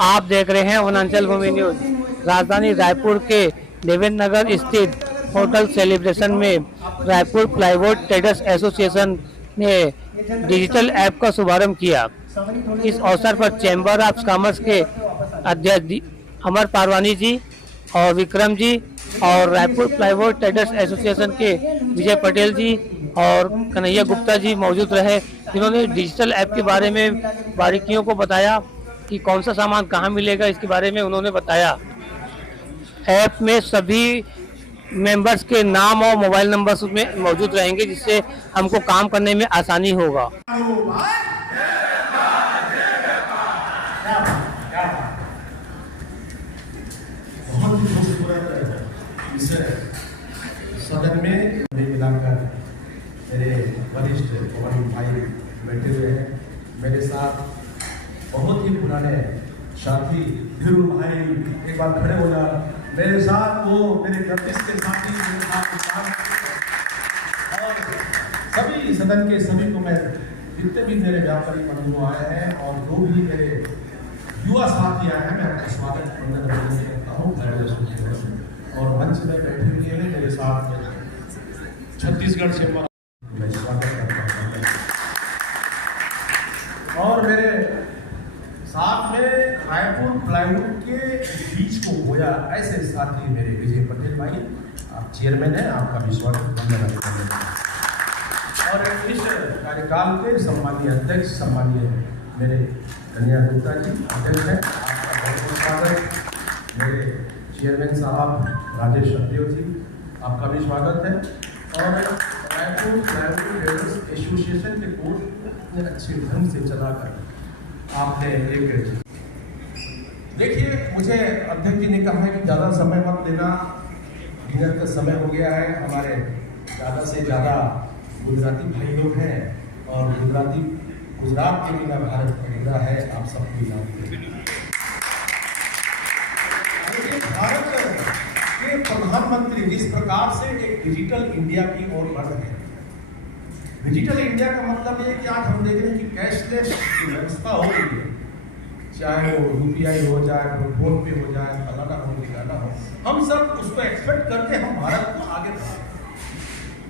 आप देख रहे हैं वनांचल भूमि न्यूज। राजधानी रायपुर के देवेंद्र नगर स्थित होटल सेलिब्रेशन में रायपुर प्लाईवुड ट्रेडर्स एसोसिएशन ने डिजिटल ऐप का शुभारंभ किया। इस अवसर पर चैम्बर ऑफ कॉमर्स के अध्यक्ष अमर पारवानी जी और विक्रम जी और रायपुर प्लाईवुड ट्रेडर्स एसोसिएशन के विजय पटेल जी और कन्हैया गुप्ता जी मौजूद रहे, जिन्होंने डिजिटल ऐप के बारे में बारीकियों को बताया कि कौन सा सामान कहाँ मिलेगा। इसके बारे में उन्होंने बताया। ऐप में सभी मेंबर्स के नाम और मोबाइल नंबर में मौजूद रहेंगे, जिससे हमको काम करने में आसानी होगा। बहुत ही खूबसूरत इस सदन में मिलाकर मेरे वरिष्ठ पवन भाई बैठे हुए हैं। मेरे साथ बहुत ही पुराने साथी धीरू भाई, एक बार खड़े हो जा। मेरे साथ वो मेरे गर्दिश के साथी मेरे साथ और सभी सदन के सभी को मैं जितने भी मेरे व्यापारी बंधु आए हैं और जो भी मेरे युवा साथी आए हैं, मैं आपका स्वागत करता हूँ। और मंच में बैठे हुए हैं मेरे साथ छत्तीसगढ़ से मैं स्वागत करता हूँ। और मेरे साथ में रायपुर प्लाईवुड के बीच को होया ऐसे साथी मेरे विजय पटेल भाई, आप चेयरमैन हैं, आपका भी स्वागत करता। और इस कार्यकाल के सम्मानीय अध्यक्ष सम्मानीय मेरे कन्हैया गुप्ता जी अध्यक्ष हैं, आपका बहुत बहुत स्वागत। मेरे चेयरमैन साहब राजेश सत्यदेव जी, आपका भी स्वागत है। और रायपुर प्लाईवुड ट्रेडर्स एसोसिएशन के कोर्स इतने अच्छे ढंग से चलाकर आपने एक देखिए, मुझे अध्यक्ष जी ने कहा है कि ज़्यादा समय मत लेना, डिनर का समय हो गया है। हमारे ज़्यादा से ज़्यादा गुजराती भाई लोग हैं और गुजरात के बिना भारत अधूरा है, आप सबको जानते हैं। भारत के प्रधानमंत्री जिस प्रकार से एक डिजिटल इंडिया की ओर बढ़ रहे हैं, डिजिटल इंडिया का मतलब ये कि आज हम देख रहे हैं कि कैशलेस व्यवस्था हो रही है, चाहे वो यूपीआई हो जाए, फोन पे हो जाए, फलाना हो ठिकाना हो, हम सब उसको एक्सपेक्ट करके हम भारत को आगे बढ़ाएं।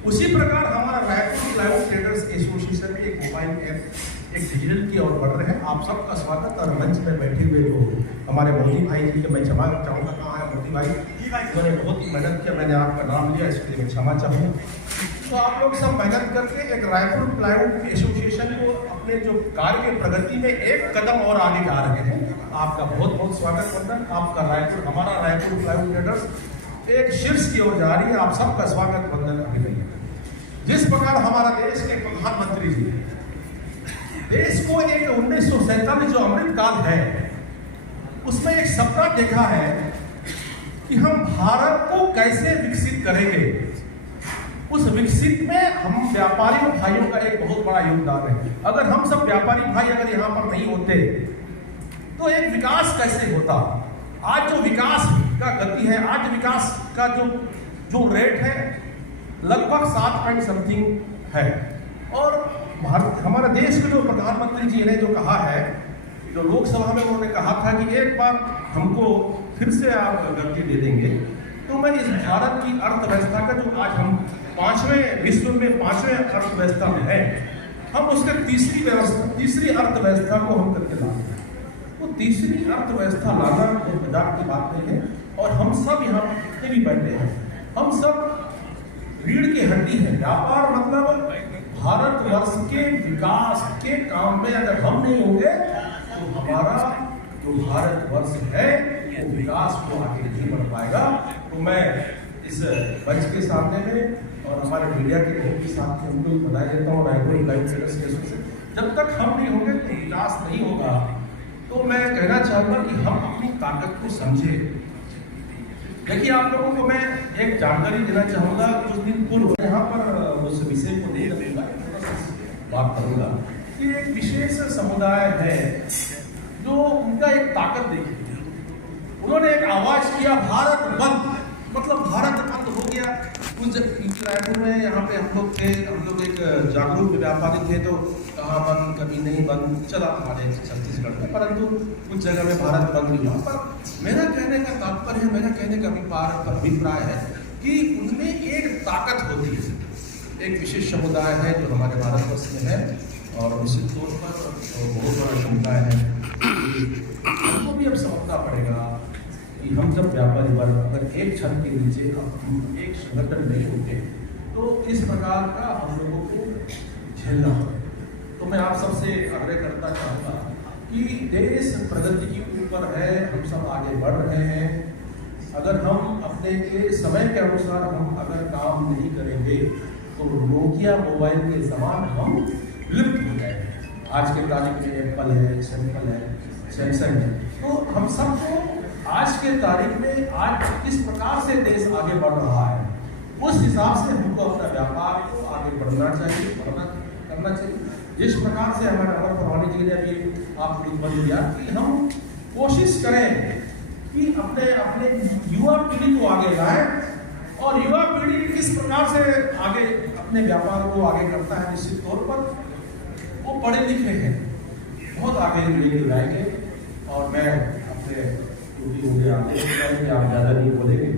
उसी प्रकार हमारा रायपुर प्लाईवुड ट्रेडर्स एसोसिएशन में एक मोबाइल ऐप एक डिजिटल की ओर बढ़ रहे हैं। आप सबका स्वागत। और मंच में बैठे हुए वो हमारे मोदी भाई जी के मैं क्षमा चाहूँगा। कहाँ है मोदी भाई? उन्होंने बहुत ही मेहनत किया, मैंने आपका नाम लिया, इसके लिए मैं क्षमा चाहूँगा। तो आप लोग सब मेहनत करके एक रायपुर प्लाईवुड एसोसिएशन को अपने जो कार्य प्रगति में एक कदम और आगे जा रहे हैं। आपका बहुत बहुत स्वागत वंदन। आपका रायपुर, हमारा रायपुर प्लाईवुड ट्रेडर्स एक शीर्ष की ओर जा रही है। आप सबका स्वागत वंदन अभिनंदन। जिस प्रकार हमारा देश के प्रधानमंत्री जी देश को एक 1947 जो अमृत काल है, उसमें एक सपना देखा है कि हम भारत को कैसे विकसित करेंगे। उस विकसित में हम व्यापारी भाइयों का एक बहुत बड़ा योगदान है। अगर हम सब व्यापारी भाई अगर यहाँ पर नहीं होते तो एक विकास कैसे होता। आज जो विकास का गति है, आज विकास का जो रेट है लगभग 7 है। और भारत, हमारा देश के जो प्रधानमंत्री जी ने जो कहा है, जो लोकसभा में उन्होंने कहा था कि एक बार हमको फिर से आप गति दे देंगे, तो मैं इस भारत की अर्थव्यवस्था का जो आज हम 5वें विश्व में 5वें अर्थव्यवस्था में है, हम उसके तीसरी अर्थव्यवस्था को हम करके लाते हैं। वो तीसरी अर्थव्यवस्था लाना कोई मजाक की बात नहीं है। और हम सब यहाँ जितने भी बैठे हैं, हम सब रीढ़ की हड्डी है। व्यापार मतलब भारतवर्ष के विकास के काम में अगर हम नहीं होंगे तो हमारा जो भारतवर्ष है वो विकास को आगे नहीं बढ़ पाएगा। तो मैं इस मंच के सामने में और हमारे मीडिया के बहुत ही साथ में उनको बधाई देता हूँ। रायपुर प्लाईवुड ट्रेडर्स एसोसिएशन, जब तक हम नहीं होंगे तो विकास नहीं होगा। तो मैं कहना चाहूँगा कि हम अपनी ताकत को समझें। देखिए, आप लोगों को मैं एक जानकारी देना चाहूँगा। कुछ दिन पूर्व यहाँ पर उस विषय को नहीं रखूँगा, बात करूँगा कि एक विशेष समुदाय है जो उनका एक ताकत देखी। उन्होंने एक आवाज किया, भारत बंद, मतलब भारत बंद हो गया। कुछ रायपुर में यहाँ पे हम लोग थे, हम लोग एक जागरूक व्यापारी थे, तो कहाँ बंद, कभी नहीं बंद चला हमारे छत्तीसगढ़ में, परंतु कुछ जगह में भारत बंद भी हुआ। पर मेरा कहने का तात्पर्य, मेरा कहने का अभिप्राय है कि उनमें एक ताकत होती है, एक विशेष समुदाय है जो हमारे भारतवर्ष में है, और निश्चित तौर पर बहुत बड़ा समुदाय है। हमको भी अब समझना पड़ेगा कि हम जब व्यापारी वर्ग अगर एक छत के नीचे हम एक संगठन नहीं होते तो इस प्रकार का हम लोगों को झेलना पड़ेगा। तो मैं आप सबसे आग्रह करना चाहूँगा कि देश प्रगति के ऊपर है, हम सब आगे बढ़ रहे हैं। अगर हम अपने के समय के अनुसार हम अगर काम नहीं करेंगे तो नोकिया मोबाइल के समान हम विलुप्त हो जाएंगे। आज के तारीख में एप्पल है, सैमसंग है, तो हम सबको आज के तारीख में आज किस प्रकार से देश आगे बढ़ रहा है उस हिसाब से हमको अपना व्यापार को आगे करना चाहिए। जिस प्रकार से हमारे अमर परवानी जी ने अभी आपको बता दिया कि हम कोशिश करें कि अपने युवा पीढ़ी को आगे लाएं, और युवा पीढ़ी किस प्रकार से आगे अपने व्यापार को आगे करता है, निश्चित तौर पर वो पढ़े लिखे हैं, बहुत आगे लेके जाएंगे। और मैं अपने ड्यूटी हो गया आप ज़्यादा नहीं बोलेंगे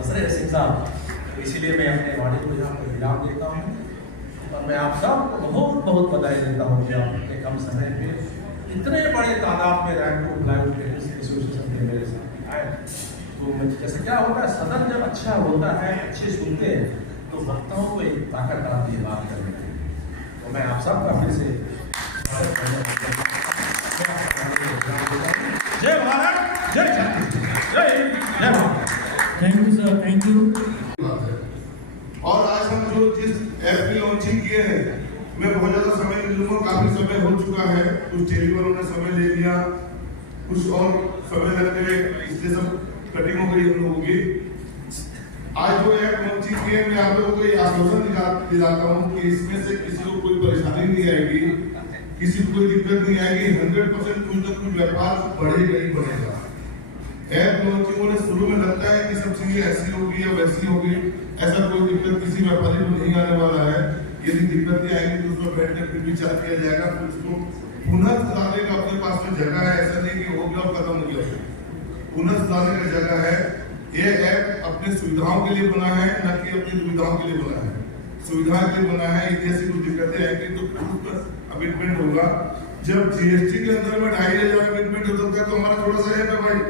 असरे सिंह साहब, तो इसीलिए मैं अपने वाणी को यहाँ पर विराम देता हूँ, और मैं आप सबको बहुत बहुत बधाई देता हूँ कि आप इतने कम समय में इतने बड़े तादाद में रायपुर प्लाईवुड टेडर्स एसोसिएशन के मेरे साथ आए। तो जैसे क्या होता है, सदन जब अच्छा होता है, अच्छे सुनते हैं, तो वक्ताओं को एक ताकत आती है बात करने की। तो मैं आप सबका फिर से जय भारत, जय छत्तीसगढ़, जय हिंद, जय Bharat. Thank you sir, thank you. और आज हम जो जिस ऐप की लॉन्चिंग किए हैं, मैं बहुत ज्यादा समय नहीं लूंगा, काफी समय हो चुका है। कुछ टेली वालों ने समय ले लिया, कुछ और समय लगते हुए इसलिए सब कटिंग हो गई हम लोगों की। आज जो ऐप लॉन्चिंग किए, मैं आप लोगों को ये आश्वासन दिलाता हूँ कि इसमें से किसी को कोई परेशानी नहीं आएगी, किसी को कोई दिक्कत नहीं आएगी। 100% कुछ न कुछ व्यापार बढ़ेगा ही बढ़ेगा। ऐप लॉन्चिंग होने शुरू में लगता है कि सब चीजें ऐसी होगी या वैसी होगी, ऐसा कोई दिक्कत किसी व्यापारी को नहीं आने वाला है। यदि दिक्कतें आएंगी तो उसमें बैठ कर फिर विचार किया जाएगा, फिर उसको पुनः सुधारने का अपने पास में जगह है। ऐसा नहीं कि हो गया और खत्म हो गया, पुनः सुधारने का जगह है। ये ऐप अपनी सुविधाओं के लिए बना है, न कि अपनी दुविधाओं के लिए बना है। सुविधा के लिए बना है, यदि ऐसी कुछ दिक्कतें आएंगी तो प्रूफ अमिटमेंट होगा। जब जीएसटी के अंदर में 2500 अमिटमेंट होता है तो हमारा थोड़ा सा है भाई,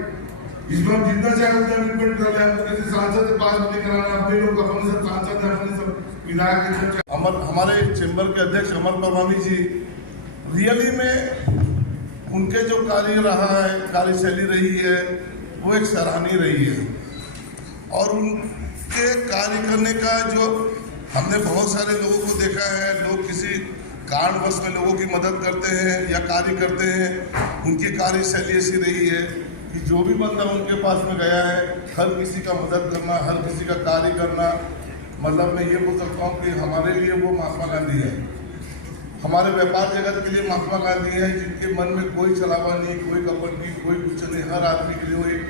इसमें हम जितना चाहे उतना अमिटमेंट कर ले। हमको किसी सांसद से पास नहीं कराना, अपने लोग अपने सब सांसद है, अपने सब विधायक है। हमारे चैम्बर के अध्यक्ष अमर परवानी जी, रियली में उनके जो कार्य रहा है, कार्यशैली रही है, वो एक सराहनीय रही है। और उनके कार्य करने का जो हमने बहुत सारे लोगों को देखा है, लोग किसी कारणवश में लोगों की मदद करते हैं या कार्य करते हैं, उनकी कार्यशैली ऐसी रही है कि जो भी बंदा उनके पास में गया है, हर किसी का मदद करना, हर किसी का कार्य करना। मतलब मैं ये बोल सकता हूँ कि हमारे लिए वो महात्मा गांधी है, हमारे व्यापार जगत के लिए महात्मा गांधी है, जिनके मन में कोई छलावा नहीं, कोई कपट नहीं, कोई कुछ नहीं। हर आदमी के लिए वो एक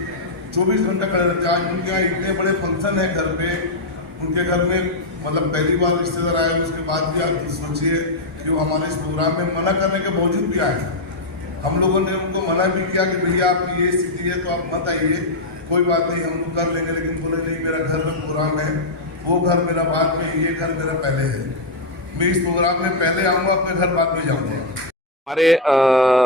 24 घंटा खड़े रहते हैं। आज उनके यहाँ इतने बड़े फंक्शन है घर पे, उनके घर में मतलब पहली बार रिश्तेदार आए, उसके बाद भी आप सोचिए कि वो हमारे इस प्रोग्राम में मना करने के बावजूद भी आए। हम लोगों ने उनको मना भी किया कि भैया आपकी ये स्थिति है तो आप मत आइए, कोई बात नहीं हम लोग कर लेंगे। लेकिन बोले नहीं, मेरा घर में प्रोग्राम है, वो घर मेरा बाद में, ये घर मेरा पहले है। मैं इस प्रोग्राम में पहले आऊँगा, अपने घर बाद में जाऊँगा। हमारे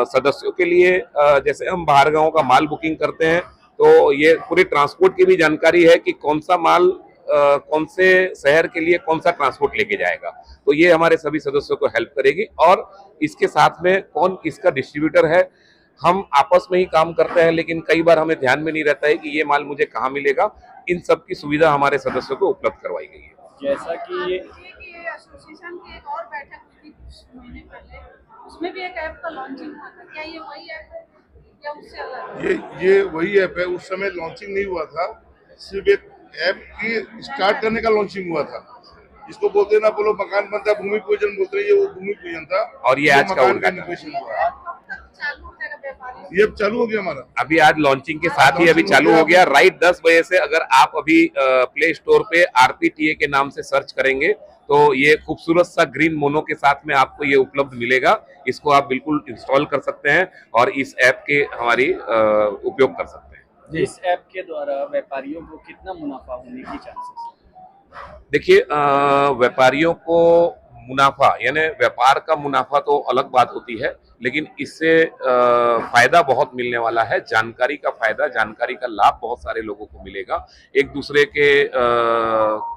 सदस्यों के लिए जैसे हम बाहर गाँव का माल बुकिंग करते हैं तो ये पूरी ट्रांसपोर्ट की भी जानकारी है कि कौन सा माल कौन से शहर के लिए कौन सा ट्रांसपोर्ट लेके जाएगा, तो ये हमारे सभी सदस्यों को हेल्प करेगी। और इसके साथ में कौन किसका डिस्ट्रीब्यूटर है, हम आपस में ही काम करते हैं, लेकिन कई बार हमें ध्यान में नहीं रहता है कि ये माल मुझे कहाँ मिलेगा। इन सब की सुविधा हमारे सदस्यों को उपलब्ध करवाई गई है। जैसा कि ये एसोसिएशन की एक और बैठक हुई थी कुछ महीने पहले, उसमें भी एक ऐप का लॉन्चिंग हुआ था, क्या ये वही ऐप है या उससे अलग? ये वही ऐप है। उस समय लॉन्चिंग नहीं हुआ था, सिर्फ एक ऐप की स्टार्ट करने का लॉन्चिंग हुआ था। जिसको बोलते ना, बोलो मकान बनता है भूमि पूजन बोलते हैं, ये वो भूमि पूजन था। और ये आज का उद्घाटन हुआ। कब तक चालू हो जाएगा व्यापारी? ये अब चालू हो गया हमारा। अभी आज लॉन्चिंग के साथ ही अभी चालू हो गया। राइट 10 बजे से अगर आप अभी प्ले स्टोर पे RPTA के नाम से सर्च करेंगे तो ये खूबसूरत सा ग्रीन मोनो के साथ में आपको ये उपलब्ध मिलेगा। इसको आप बिल्कुल इंस्टॉल कर सकते हैं और इस ऐप के हमारी उपयोग कर सकते हैं। इस ऐप के द्वारा व्यापारियों को कितना मुनाफा होने की चांसेस? देखिए, व्यापारियों को मुनाफा यानी व्यापार का मुनाफा तो अलग बात होती है, लेकिन इससे फायदा बहुत मिलने वाला है। जानकारी का फायदा, जानकारी का लाभ बहुत सारे लोगों को मिलेगा। एक दूसरे के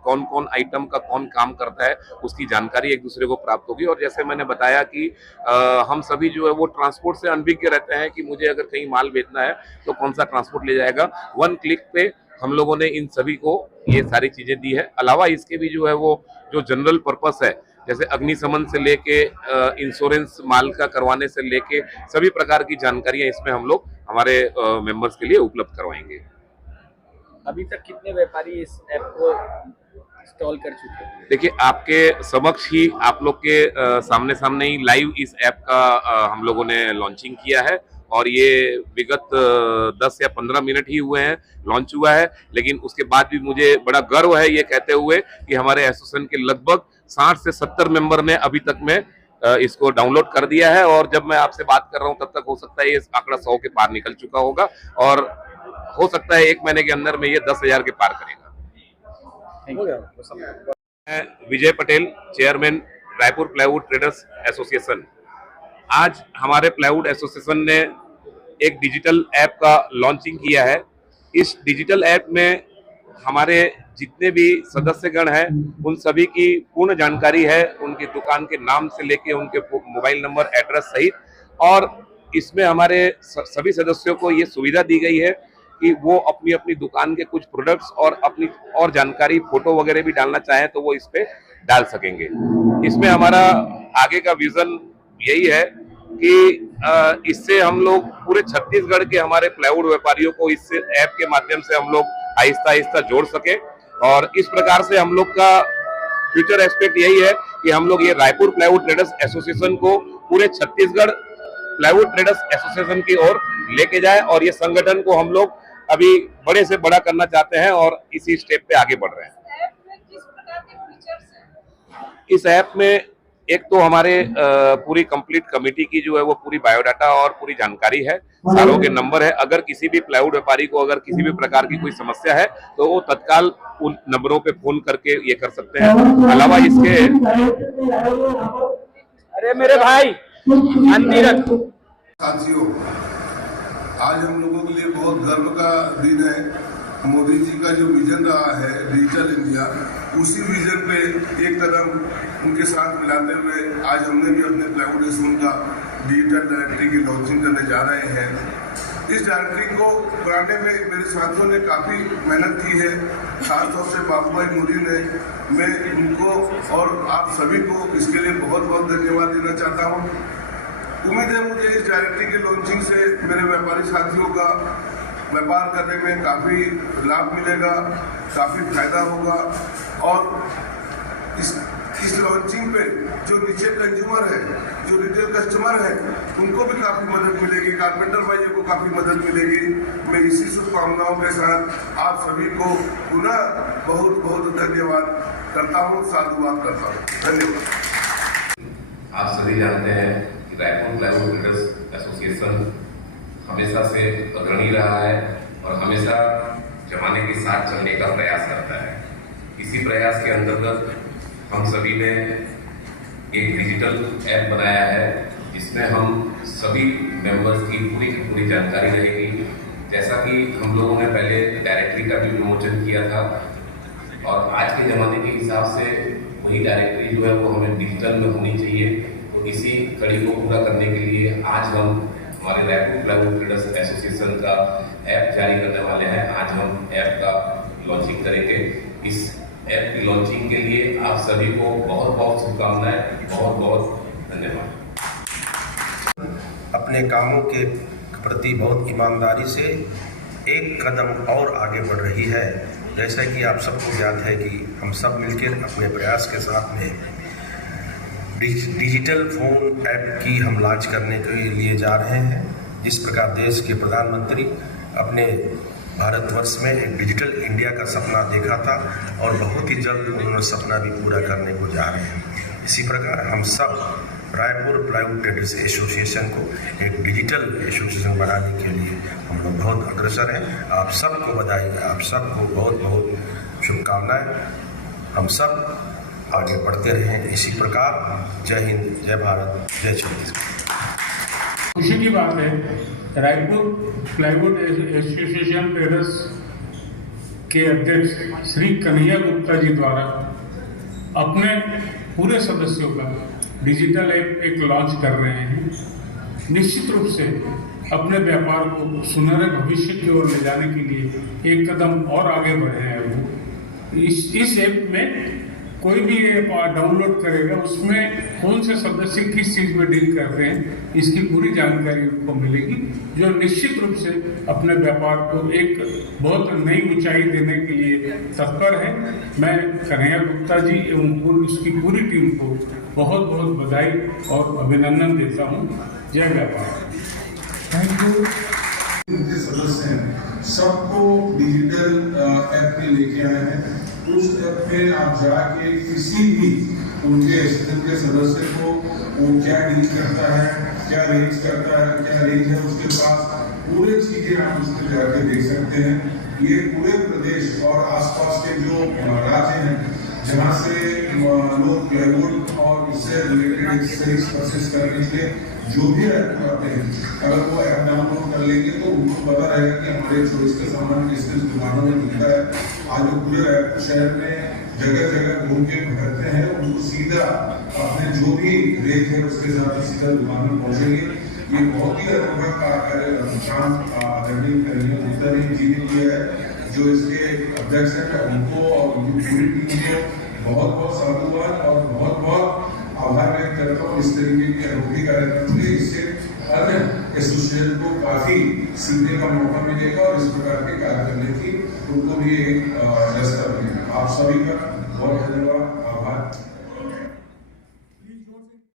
कौन कौन आइटम का कौन काम करता है उसकी जानकारी एक दूसरे को प्राप्त होगी। और जैसे मैंने बताया कि हम सभी जो है वो ट्रांसपोर्ट से अनभिज्ञ रहते हैं कि मुझे अगर कहीं माल बेचना है तो कौन सा ट्रांसपोर्ट ले जाएगा। 1 क्लिक पे हम लोगों ने इन सभी को ये सारी चीजें दी है। अलावा इसके भी जो है वो जो जनरल पर्पस है, जैसे अग्निशमन से लेके इंश्योरेंस माल का करवाने से लेके सभी प्रकार की जानकारियां इसमें हम लोग हमारे मेंबर्स के लिए उपलब्ध करवाएंगे। अभी तक कितने व्यापारी इस ऐप को इंस्टॉल कर चुके हैं? देखिए, आपके समक्ष ही आप लोग के सामने सामने ही लाइव इस ऐप का हम लोगों ने लॉन्चिंग किया है और ये विगत 10 या 15 मिनट ही हुए हैं लॉन्च हुआ है। लेकिन उसके बाद भी मुझे बड़ा गर्व है ये कहते हुए कि हमारे एसोसिएशन के लगभग 60 से 70 मेंबर ने अभी तक में इसको डाउनलोड कर दिया है। और जब मैं आपसे बात कर रहा हूं तब तक हो सकता है ये आंकड़ा 100 के पार निकल चुका होगा और हो सकता है 1 महीने के अंदर में ये 10,000 के पार करेगा। मैं Vijay Patel, chairman Raipur plywood traders association. आज हमारे प्लाईवुड एसोसिएशन ने एक डिजिटल ऐप का लॉन्चिंग किया है। इस डिजिटल ऐप में हमारे जितने भी सदस्यगण हैं उन सभी की पूर्ण जानकारी है, उनकी दुकान के नाम से लेके उनके मोबाइल नंबर, एड्रेस सहित। और इसमें हमारे सभी सदस्यों को ये सुविधा दी गई है कि वो अपनी अपनी दुकान के कुछ प्रोडक्ट्स और अपनी और जानकारी, फोटो वगैरह भी डालना चाहें तो वो इस पे डाल सकेंगे। इसमें हमारा आगे का विजन यही है कि इससे हम लोग पूरे छत्तीसगढ़ के हमारे प्लाईवुड व्यापारियों को इस ऐप के माध्यम से हम लोग आहिस्ता आहिस्ता जोड़ सके। और इस प्रकार से हम लोग का फ्यूचर एस्पेक्ट यही है कि हम लोग ये रायपुर प्लाईवुड ट्रेडर्स एसोसिएशन को पूरे छत्तीसगढ़ प्लाईवुड ट्रेडर्स एसोसिएशन की ओर लेके जाए। और ये संगठन को हम लोग अभी बड़े से बड़ा करना चाहते हैं और इसी स्टेप पे आगे बढ़ रहे हैं। ऐप में किस प्रकार के फीचर्स हैं? इस ऐप में एक तो हमारे पूरी कंप्लीट कमेटी की जो है वो पूरी बायोडाटा और पूरी जानकारी है, सारों के नंबर है। अगर किसी भी प्लाईवुड व्यापारी को अगर किसी भी प्रकार की कोई समस्या है तो वो तत्काल उन नंबरों पे फोन करके ये कर सकते हैं। अलावा इसके अरे मेरे भाई शांति रख। साथियों, आज हम लोगों के लिए बहुत गर्व का दिन है। मोदी जी का जो विजन रहा है डिजिटल इंडिया, उसी विजन पे एक कदम उनके साथ मिलाते हुए आज हमने भी अपने प्लाईवुड एसोसिएशन का डिजिटल डायरेक्टरी की लॉन्चिंग करने जा रहे हैं। इस डायरेक्टरी को बनाने में मेरे साथियों ने काफ़ी मेहनत की है, खासतौर से बाबू भाई मोदी ने। मैं उनको और आप सभी को इसके लिए बहुत बहुत धन्यवाद देना चाहता हूँ। उम्मीद है मुझे इस डायरेक्टरी के लॉन्चिंग से मेरे व्यापारी साथियों का व्यापार करने में काफ़ी लाभ मिलेगा, काफ़ी फायदा होगा। और इस लॉन्चिंग पे जो नीचे कंज्यूमर है, जो रिटेल कस्टमर है, उनको भी काफ़ी मदद मिलेगी, कारपेंटर भाइयों को काफ़ी मदद मिलेगी। मैं इसी शुभकामनाओं के साथ आप सभी को पुनः बहुत बहुत धन्यवाद करता हूँ, साधुवाद करता हूँ। धन्यवाद। आप सभी जानते हैं कि रायपुर प्लाईवुड ट्रेडर्स एसोसिएशन हमेशा से अग्रणी रहा है और हमेशा जमाने के साथ चलने का प्रयास करता है। इसी प्रयास के अंतर्गत हम सभी ने एक डिजिटल ऐप बनाया है जिसमें हम सभी मेंबर्स की पूरी जानकारी रहेगी। जैसा कि हम लोगों ने पहले डायरेक्टरी का भी विमोचन किया था और आज के ज़माने के हिसाब से वही डायरेक्टरी जो है वो हमें डिजिटल में होनी चाहिए। तो इसी कड़ी को पूरा करने के लिए आज हम हमारे रायपुर प्लाईवुड ट्रेडर्स एसोसिएशन का ऐप जारी करने वाले हैं। आज हम ऐप का लॉन्चिंग करेंगे। इस ऐप की लॉन्चिंग के लिए आप सभी को बहुत बहुत शुभकामनाएं, बहुत बहुत धन्यवाद। अपने कामों के प्रति बहुत ईमानदारी से एक कदम और आगे बढ़ रही है। जैसा कि आप सबको ज्ञात है कि हम सब मिलकर अपने प्रयास के साथ में डिजिटल फ़ोन ऐप की हम लॉन्च करने के लिए जा रहे हैं। जिस प्रकार देश के प्रधानमंत्री अपने भारतवर्ष में एक डिजिटल इंडिया का सपना देखा था और बहुत ही जल्द उन्होंने सपना भी पूरा करने को जा रहे हैं। इसी प्रकार हम सब रायपुर प्लाईवुड ट्रेडर्स एसोसिएशन को एक डिजिटल एसोसिएशन बनाने के लिए हम लोग बहुत अग्रसर हैं। आप सबको बधाई, आप सबको बहुत बहुत शुभकामनाएं। हम सब आगे बढ़ते रहें इसी प्रकार। जय हिंद, जय भारत, जय छत्तीसगढ़। खुशी की बात है, रायपुर प्लाईवुड एसोसिएशन ट्रेडर्स के अध्यक्ष श्री कन्हैया गुप्ता जी द्वारा अपने पूरे सदस्यों का डिजिटल ऐप एक लॉन्च कर रहे हैं। निश्चित रूप से अपने व्यापार को सुनहरे भविष्य की ओर ले जाने के लिए एक कदम और आगे बढ़े हैं वो। इस ऐप में कोई भी ऐप डाउनलोड करेगा, उसमें कौन से सदस्य किस चीज़ में डील करते हैं, इसकी पूरी जानकारी उनको मिलेगी, जो निश्चित रूप से अपने व्यापार को एक बहुत नई ऊंचाई देने के लिए तत्पर है। मैं कन्हैया गुप्ता जी एवं उसकी पूरी टीम को बहुत बहुत बधाई और अभिनंदन देता हूँ। जय व्यापार। Thank you. जितने सदस्य हैं सबको डिजिटल ऐप में लेके आए हैं। उस ऐप में आप जाके किसी भी उनके सदस्य को वो क्या डील करता है, क्या रेंज करता है, क्या रेंज है उसके पास, पूरे चीजें आप उसमें जाके देख सकते हैं। ये पूरे प्रदेश और आसपास के जो राज्य हैं जहाँ से लोग प्लाईवुड और इससे रिलेटेड एक्सेसरीज परचेस करने के लिए जो भी ऐप आते हैं, अगर वो ऐप डाउनलोड कर लेंगे तो उनको पता रहेगा कि हमारे चॉइस का सामान किस किस दुकानों में मिलता है। आज वो पूरे ऐप शहर में जगह जगह घूम के भरते हैं, उनको सीधा अपने जो भी रेट है उसके साथ सीधा दुकान में पहुंचेंगे। ये बहुत ही अनोखा काम आदरणीय कन्हैया गुप्ता जी ने किया है, जो इसके अध्यक्ष हैं। उनको और उनकी पूरी टीम को बहुत बहुत साधुवाद और बहुत बहुत आभार व्यक्त करता हूँ। इस तरीके के अनोखे कार्यक्रम से इससे अन्य एसोसिएशन को काफी सीखने का मौका मिलेगा और इस प्रकार के कार्य करने की उनको भी एक रास्ता मिलेगा। आप सभी का बहुत धन्यवाद।